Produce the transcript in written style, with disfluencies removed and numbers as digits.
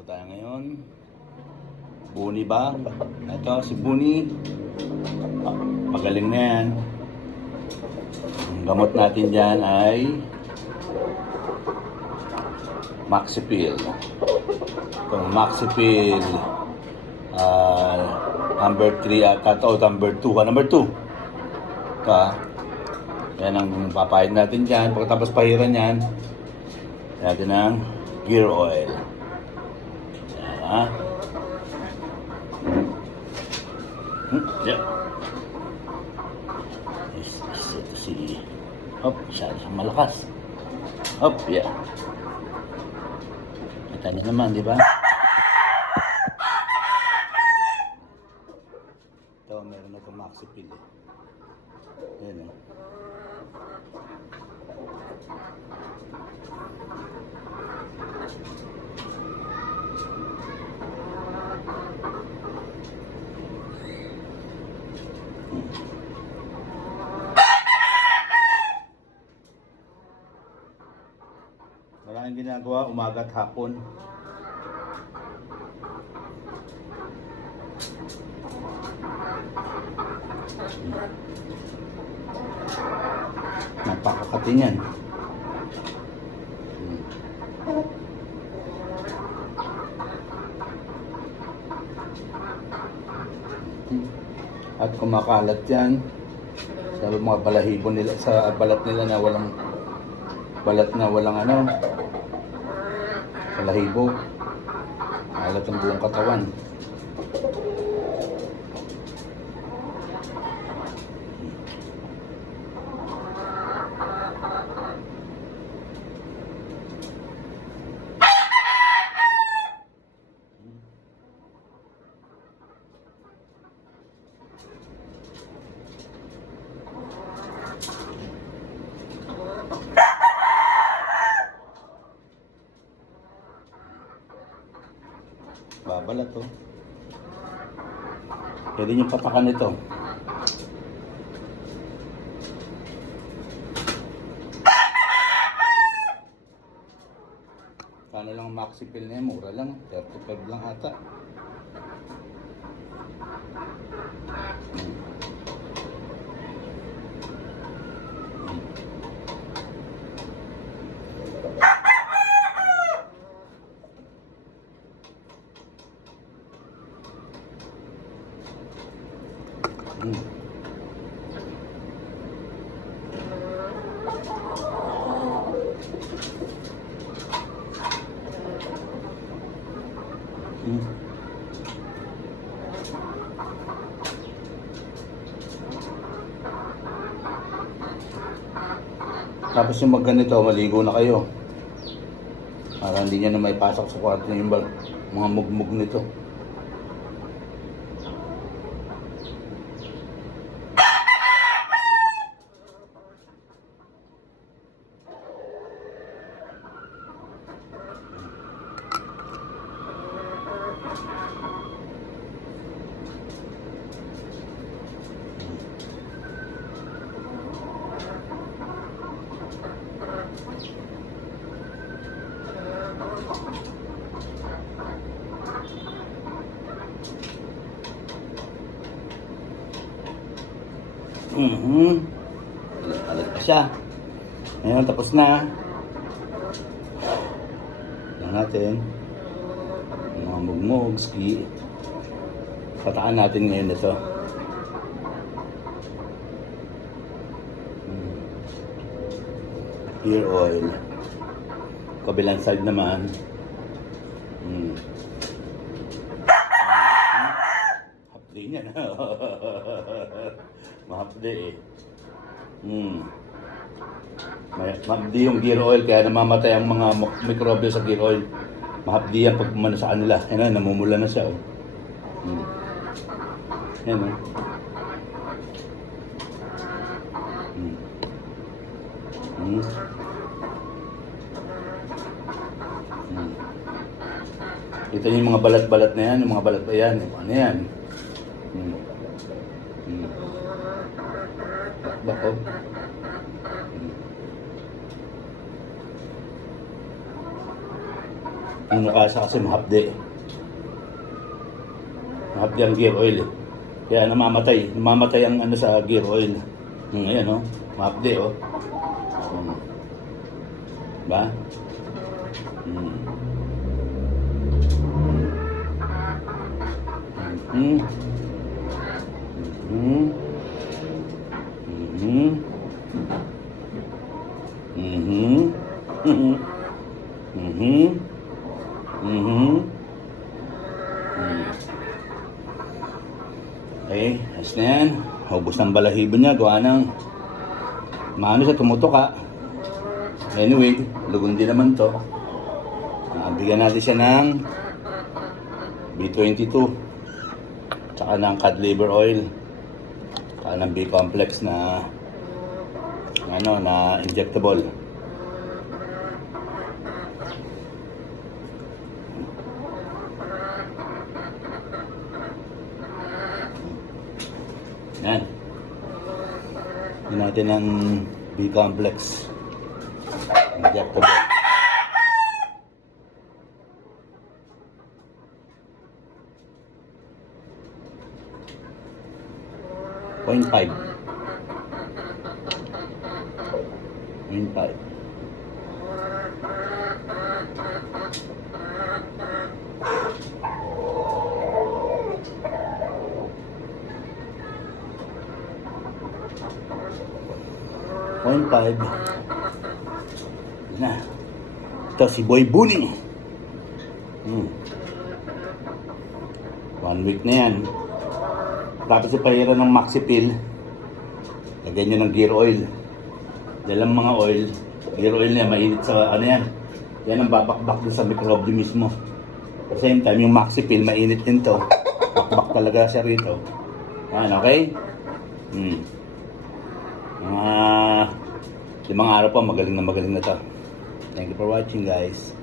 po tayo ngayon. Buni ba? Ito, si Buni. Magaling na yan. Ang gamot natin dyan ay Maxipil. Itong Maxipil number 3 at number 2. Number 2. Ito yan ang papayin natin dyan. Pagkatapos pahiran yan, natin ng gear oil. Yan Yeah. Ito si hop, siya malakas. Hop, yeah. Kita niyo naman, di ba? Ito, meron na itong Maxipil eh. Yan eh. Maraming ginagawa, umaga at hapon. Napakakatingan. At kumakalat yan sa mga balahibo nila, sa balat nila na walang balahibo. Kalat ang buong katawan. Babalat to. Pwede nyo patakan ito. Kano lang Maxipil na yan? Mura lang. 35 lang ata. Tapos yung magganito, maligo na kayo. Para hindi nyo na may pasok sa kwarto yung mga mugmug nito. Alat pa siya. Ngayon, tapos na. Lang natin. Mga mugmog, ski. Pataan natin ngayon ito. Ear oil. Kabilang side naman. Hapdi niya na. Mahapdi eh. Mahapdi yung gear oil, kaya namamatay ang mga mikrobyo sa gear oil. Mahapdi yan pag umano sa kanila. Yan, namumula na siya. Yan o. Ito yung mga balat-balat na yan, yung mga balat na yan. Ano yan? Bako. Ang nukasa kasi mahapde. Mahapde ang gear oil eh. Kaya namamatay. Namamatay ang ano sa gear oil. Ayan oh. Mahapde oh. Diba? Okay, ayos na yan. Ubus ng balahibo niya, gawa ng maano siya, tumutuka. Anyway, lugon din naman to. Bigyan natin siya ng B22 tsaka ng cod liver oil tsaka ng B-complex na ano, na injectable. Yan. Yan natin ng B-complex injectable. 0.5. 0.5. Na. Ito si Boy Buning. 1 week na yan. Tapos ipahiran ng Maxipil. Lagyan nyo ng gear oil. Dalang mga oil. Gear oil niya mainit sa ano yan. Yan ang babakbak dun sa microbe mismo. At the same time yung Maxipil mainit din to. Bakbak talaga siya rito. Yan, okay? Mga 5 araw pa, magaling na to. Thank you for watching, guys.